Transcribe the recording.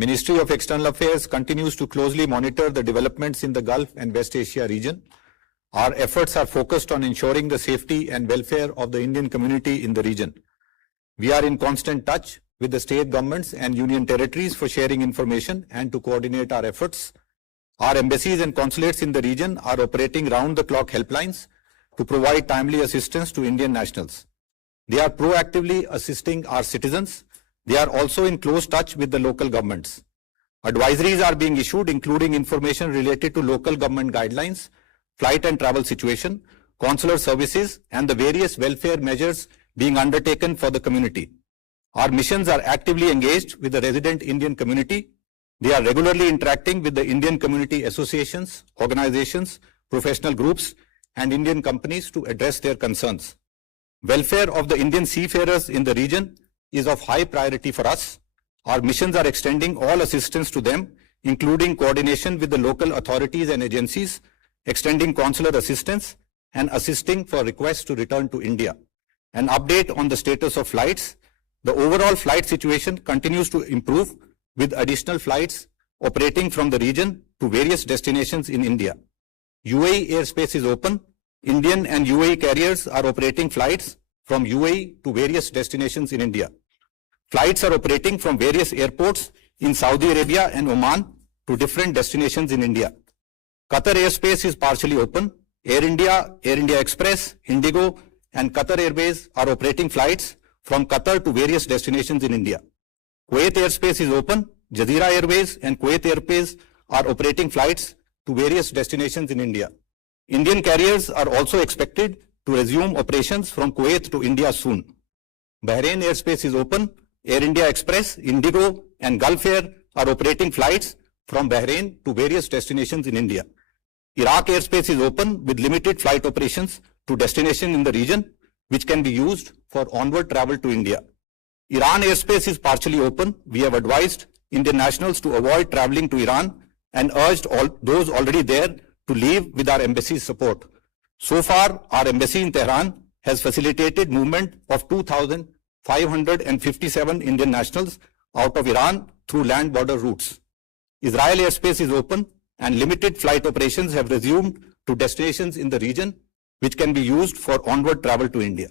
Ministry of External Affairs continues to closely monitor the developments in the Gulf and West Asia region. Our efforts are focused on ensuring the safety and welfare of the Indian community in the region. We are in constant touch with the state governments and union territories for sharing information and to coordinate our efforts. Our embassies and consulates in the region are operating round-the-clock helplines to provide timely assistance to Indian nationals. They are proactively assisting our citizens. They are also in close touch with the local governments. Advisories are being issued, including information related to local government guidelines, flight and travel situation, consular services, and the various welfare measures being undertaken for the community. Our missions are actively engaged with the resident Indian community. They are regularly interacting with the Indian community associations, organizations, professional groups, and Indian companies to address their concerns. Welfare of the Indian seafarers in the region is of high priority for us. Our missions are extending all assistance to them, including coordination with the local authorities and agencies, extending consular assistance, and assisting for requests to return to India. An update on the status of flights. The overall flight situation continues to improve, with additional flights operating from the region to various destinations in India. UAE airspace is open. Indian and UAE carriers are operating flights from UAE to various destinations in India. Flights are operating from various airports in Saudi Arabia and Oman to different destinations in India. Qatar airspace is partially open. Air India Express, Indigo, and Qatar Airways are operating flights from Qatar to various destinations in India. Kuwait airspace is open. Jazeera Airways and Kuwait Airways are operating flights to various destinations in India. Indian carriers are also expected to resume operations from Kuwait to India soon. Bahrain airspace is open. Air India Express, Indigo, and Gulf Air are operating flights from Bahrain to various destinations in India. Iraq airspace is open with limited flight operations to destinations in the region, which can be used for onward travel to India. Iran airspace is partially open. We have advised Indian nationals to avoid traveling to Iran and urged those already there to leave with our embassy's support. So far, our embassy in Tehran has facilitated movement of 2,557 Indian nationals out of Iran through land border routes. Israel airspace is open and limited flight operations have resumed to destinations in the region, which can be used for onward travel to India.